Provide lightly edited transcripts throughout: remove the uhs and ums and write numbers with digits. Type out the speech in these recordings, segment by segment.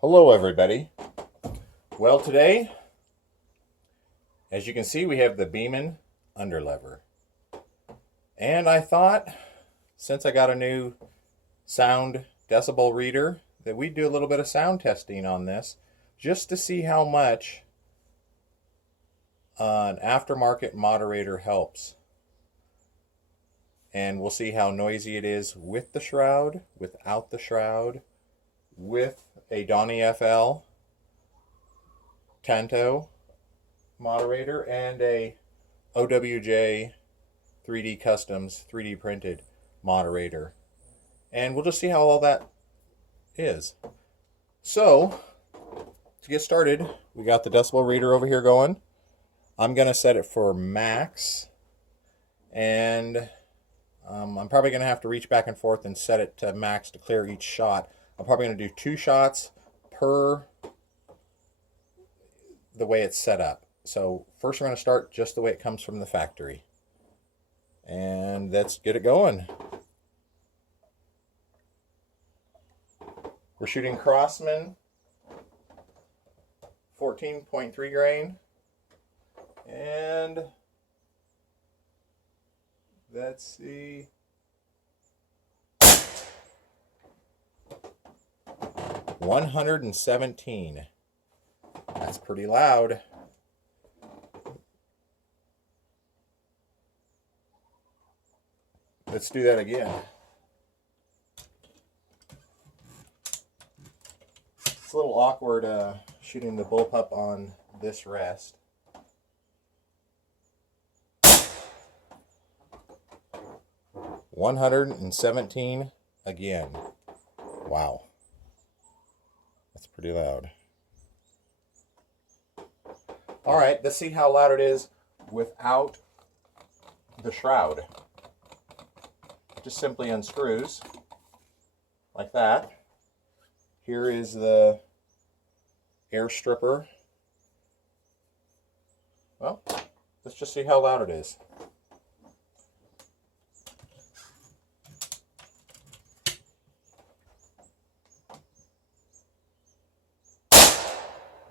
Hello everybody. Well, today, as you can see, we have the Beeman underlever. And I thought, since I got a new sound decibel reader, that we'd do a little bit of sound testing on this, just to see how much an aftermarket moderator helps. And we'll see how noisy it is with the shroud, without the shroud, with a Donny FL Tanto moderator, and a OWJ 3D Customs 3D printed moderator. And we'll just see how all that is. So, to get started, we got the decibel reader over here going. I'm going to set it for max, and I'm probably going to have to reach back and forth and set it to max to clear each shot. I'm probably going to do 2 shots per the way it's set up. So first we're going to start just the way it comes from the factory. And let's get it going. We're shooting Crossman 14.3 grain. And let's see. 117. That's pretty loud. Let's do that again. It's a little awkward shooting the bullpup on this rest. $117 again. Wow. That's pretty loud. Alright, let's see how loud it is without the shroud. Just simply unscrews like that. Here is the air stripper. Well, let's just see how loud it is.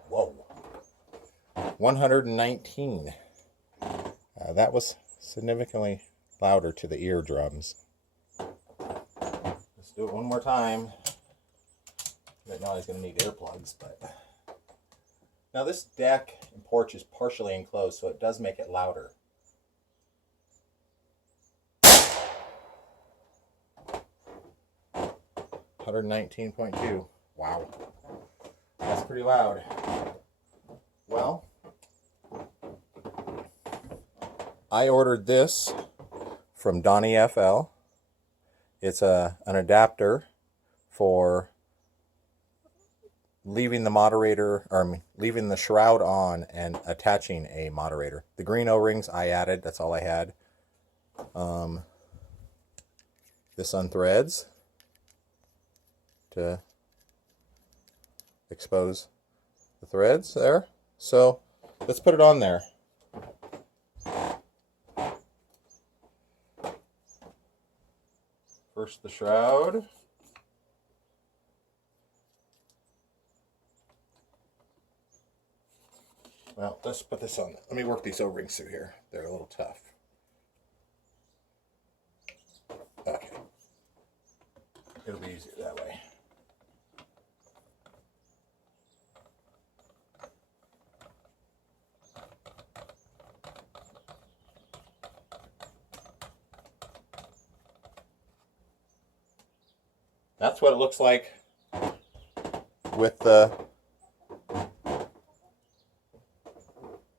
Whoa. 119. That was significantly louder to the eardrums. Let's do it one more time. Right now he's going to need earplugs, but now this deck and porch is partially enclosed, so it does make it louder. $119.2. Wow. That's pretty loud. Well, I ordered this from Donny FL. It's an adapter for leaving the moderator, or leaving the shroud on and attaching a moderator. The green O-rings I added, that's all I had. This unthreads to expose the threads there. So let's put it on there. First the shroud. Well, let's put this on. Let me work these O-rings through here. They're a little tough. Okay. It'll be easier that way. That's what it looks like with the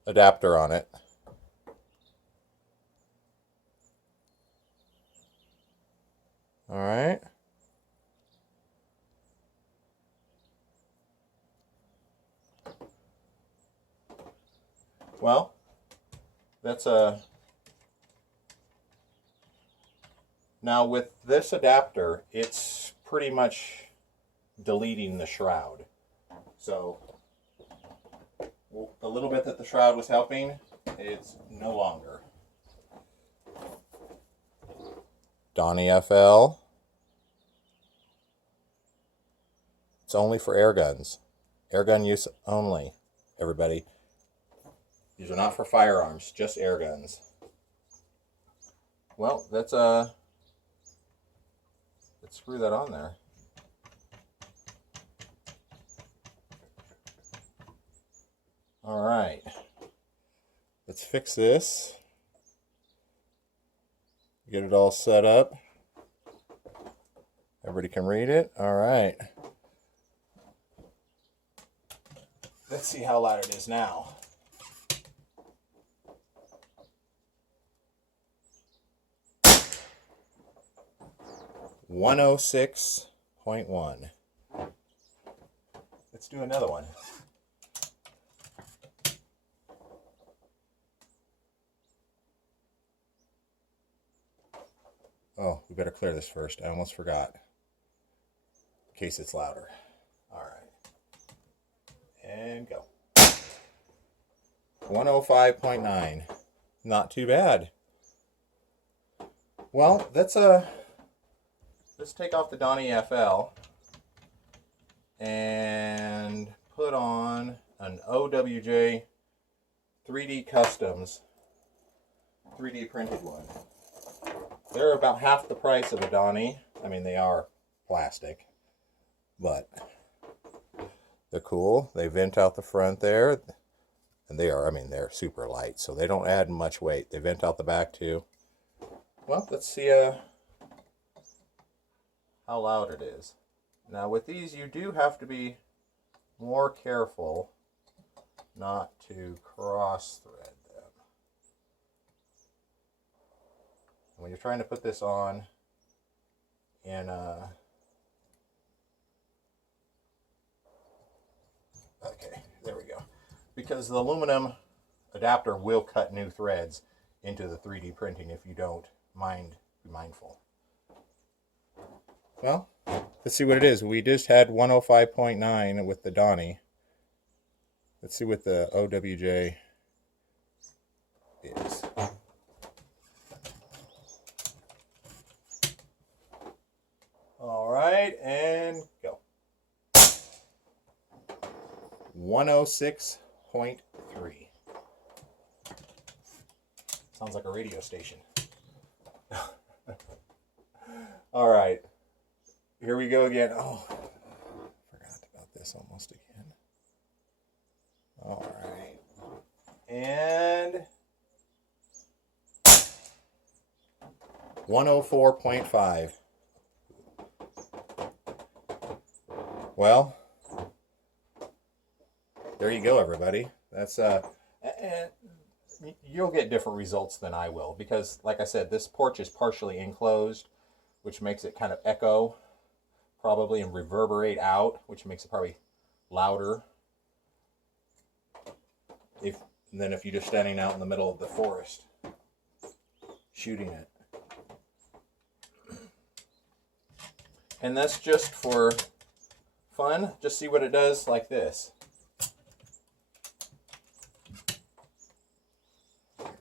adapter on it. All right. Well, that's a... Now with this adapter, it's pretty much deleting the shroud. So the little bit that the shroud was helping, it's no longer. Donny FL It's only for air guns. Air gun use only, everybody. These are not for firearms, just air guns. Well, let's screw that on there. All right. Let's fix this. Get it all set up. Everybody can read it. All right. Let's see how loud it is now. $106.1. Let's do another one. Oh, we better clear this first. I almost forgot. In case it's louder. All right. And go. 105.9. Not too bad. Well, let's take off the Donny FL and put on an OWJ 3D Customs 3D printed one. They're about half the price of a Donny. I mean, they are plastic, but they're cool. They vent out the front there, and they are, I mean, they're super light, so they don't add much weight. They vent out the back too. Well, let's see how loud it is. Now with these, you do have to be more careful not to cross thread them. When you're trying to put this on in okay, there we go. Because the aluminum adapter will cut new threads into the 3D printing if you don't be mindful. Well, let's see what it is. We just had 105.9 with the Donny. Let's see what the OWJ is. All right, and go. 106.3. Sounds like a radio station. All right. Here we go again. Oh, forgot about this almost again. All right. And 104.5. Well, there you go, everybody. That's and you'll get different results than I will, because like I said, this porch is partially enclosed, which makes it kind of echo probably and reverberate out, which makes it probably louder than if you're just standing out in the middle of the forest shooting it. And that's just for fun. Just see what it does like this.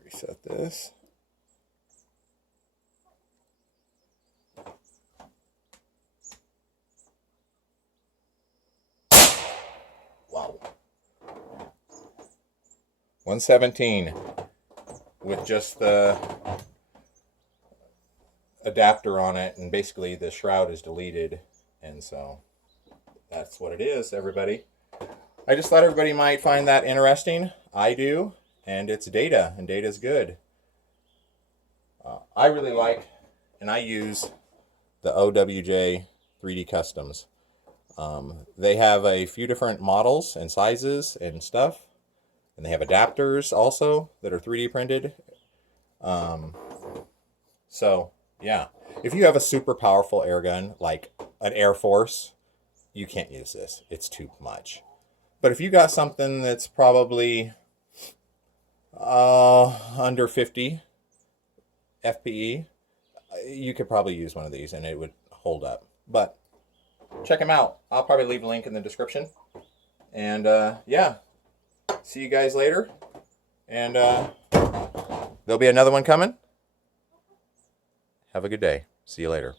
Reset this. Wow. 117 with just the adapter on it, and basically the shroud is deleted, and so that's what it is, everybody. I just thought everybody might find that interesting. I do, and it's data, and data is good. I really like, and I use the OWJ 3D Customs. They have a few different models and sizes and stuff, and they have adapters also that are 3D printed. So yeah, if you have a super powerful air gun like an Air Force, you can't use this. It's too much. But if you got something that's probably under 50 FPE, you could probably use one of these and it would hold up. But check them out. I'll probably leave a link in the description. And yeah, see you guys later. And there'll be another one coming. Have a good day. See you later.